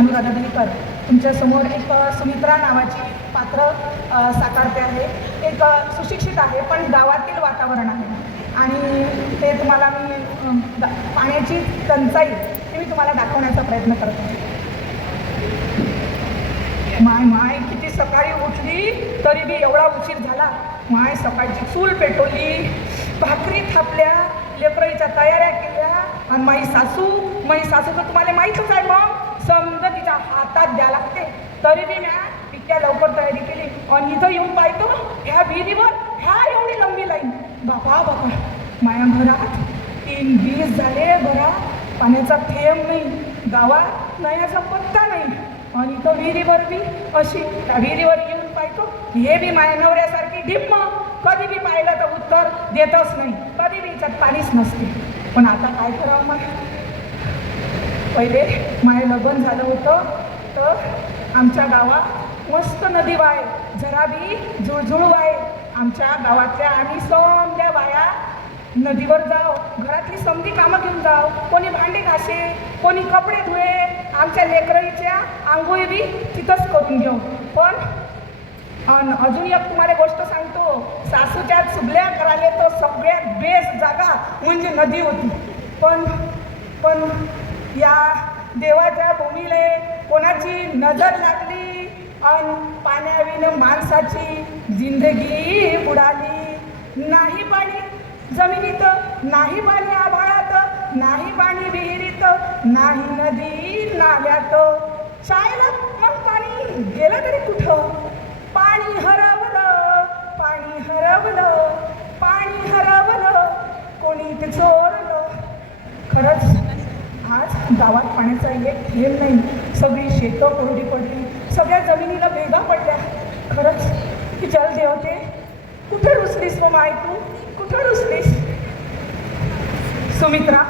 अनुराधा दहीकर तुमच्यासमोर एक सुमित्रा नावाची पात्र साकारते आहे. एक सुशिक्षित आहे पण गावातील वातावरण आहे आणि ते तुम्हाला मी पाण्याची टंचाई हे मी तुम्हाला दाखवण्याचा प्रयत्न करत आहे. माय किती सकाळी उठली तरी बी एवढा उशीर झाला. माय सकाळची चूल पेटवली, भाकरी थापल्या, लेकराईच्या तयाऱ्या केल्या आणि माई सासू तर तुम्हाला माहीतच आहे. मग समजा तिच्या हातात द्या लागते तरी बी म्या इतक्या लवकर तयारी केली आणि इथं येऊन पाहतो ह्या विहिरीवर ह्या एवढी लंबी लाईन. बाबा माया घरात 3-20 झाले, घरात पाण्याचा थेंब नाही, गावात नयाचा पत्ता नाही आणि इथं विहिरीवर बी अशी त्या विहिरीवर येऊन पाहतो हे बी माया नवऱ्यासारखी ढिम्म. कधी बी पाहिलं तर उत्तर देतच नाही, कधी बी याच्यात पाणीच नसते. पण आता काय करावं? मग पहिले माय लग्न झालं होतं तर आमच्या गावात मस्त नदी वाय, जरा बी झुळझुळ वाय. आमच्या गावातल्या आम्ही समध्या बाया नदीवर जाव, घरातली समधी कामं घेऊन जाव, कोणी भांडी घासे, कोणी कपडे धुवे, आमच्या लेकराईच्या आंघोळी बी तिथंच करून घेऊ. पण अजून एक तुम्हाला गोष्ट सांगतो, सासूच्या चुगल्या करायला तर सगळ्यात बेस्ट जागा म्हणजे नदी होती. पण या देवाच्या भूमीले कोणाची नजर लागली आणि पाण्याविनं माणसाची जिंदगी बुडाली. नाही पाणी जमिनीत, नाही पाणी आभाळात, नाही पाणी विहिरीत, नाही नदी नाल्यात. शाळेला मग पाणी गेलं तरी कुठं? पाणी हरवलं, पाणी हरवलं, पाणी हरवलं, कोणी ते चोरलं. खरंच आज गावात पाण्याचा एक थेंब नाही, सगळी शेतं कोरडी पडली, सगळ्या जमिनीला भेगा पडल्या. खरंच की जलदेवते कुठे रुसलीस व माय, तू कुठे रुसलीस? सुमित्रा,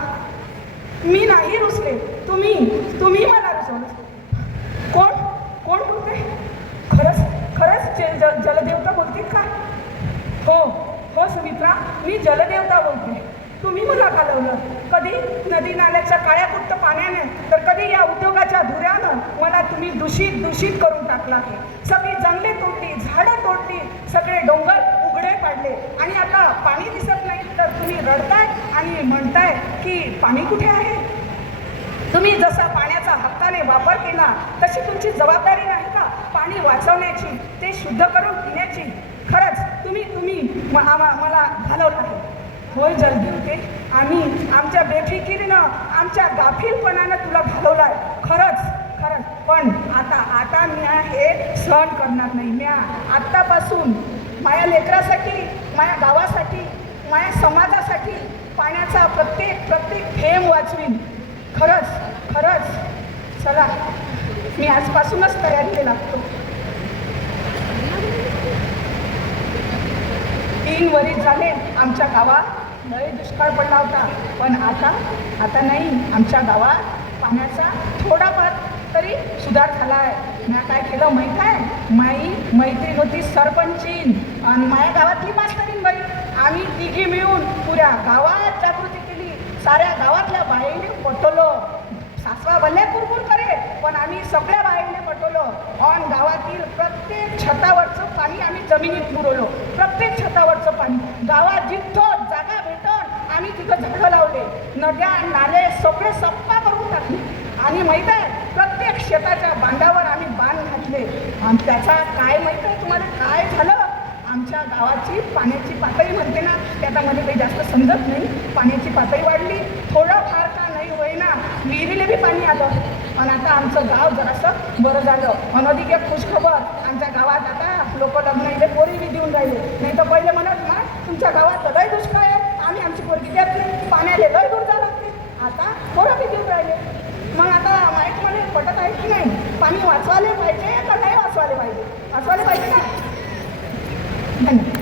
मी नाही रुसले, तुम्ही मला रुसवलं. कोण बोलते? खरंच जलदेवता बोलते का? हो सुमित्रा, मी जलदेवता बोलते. तुम्ही मला घालवलं, कधी नदी नाल्याच्या काळ्या कुट्ट पाण्याने, तर कधी या उद्योगाच्या धुऱ्यानं मला तुम्ही दूषित करून टाकला आहे. सगळी जंगले तोडली, झाडं तोडली, सगळे डोंगर उघडे पाडले आणि आता पाणी दिसत नाही तर तुम्ही रडताय आणि म्हणताय की पाणी कुठे आहे? तुम्ही जसा पाण्याचा हक्काने वापर केला तशी तुमची जबाबदारी नाही का पाणी वाचवण्याची, ते शुद्ध करून पिण्याची? खरंच तुम्ही मला घालवलं आहे. होय जलदेवते, आम्ही आमच्या बेफिकिरीनं, आमच्या गाफीलपणानं तुला घालवलाय. खरंच पण आता मी हे सहन करणार नाही. म्या आत्तापासून माझ्या लेकरासाठी, माझ्या गावासाठी, माझ्या समाजासाठी पाण्याचा प्रत्येक थेंब वाचवीन. खरंच चला, मी आजपासूनच तयारीला लागतो. 3 वर्ष झाले आमच्या गावात लय दुष्काळ पडला होता, पण आता नाही. आमच्या गावात पाण्याचा थोडाफार तरी सुधार झाला आहे. मी काय केलं माहीत आहे? माई मैत्रीण होती सरपंचीन आणि माझ्या गावातली मास्तरीण बाई, आम्ही तिघी मिळून पुऱ्या गावात जागृती केली. साऱ्या गावातल्या बाईने पटवलं. सासवा भल्या कुरकुर करे पण आम्ही सगळ्या बाईने पटवलं आणि गावातील प्रत्येक छतावरचं पाणी आम्ही जमिनीत पुरवलं. प्रत्येक छतावरचं पाणी गावात जिथं जागा भेटत आम्ही तिथं झाडं लावले, नद्या नाले सगळे सप्पा करून टाकले आणि माहीत आहे प्रत्येक शेताच्या बांधावर आम्ही बांध घातले. आणि त्याचा काय माहीत आहे तुम्हाला काय झालं? आमच्या गावाची पाण्याची पातळी म्हणते ना, त्याच्यामध्ये काही जास्त समजत नाही. पाण्याची पातळी वाढली, थोडं फार का नाही होईना विहिरीला बी पाणी आलं आणि आता आमचं गाव जरासं बरं झालं. आणि अधिक एक खुशखबर, आमच्या गावात आता लोक लग्नाईले पोरी बी देऊन राहिले. नाही तर पहिले म्हणत ना तुमच्या गावात लय दुष्काळ आहे, आम्ही आमची पोरगी देत नाही, पाण्याला लय दूर जावं लागते. आता पोरं बी देऊन राहिले. मग आता माहीत मला पटत आहे की नाही, पाणी वाचवायला पाहिजे का नाही वाचवायला पाहिजे? वाचवायला पाहिजे ना. धन्यवाद.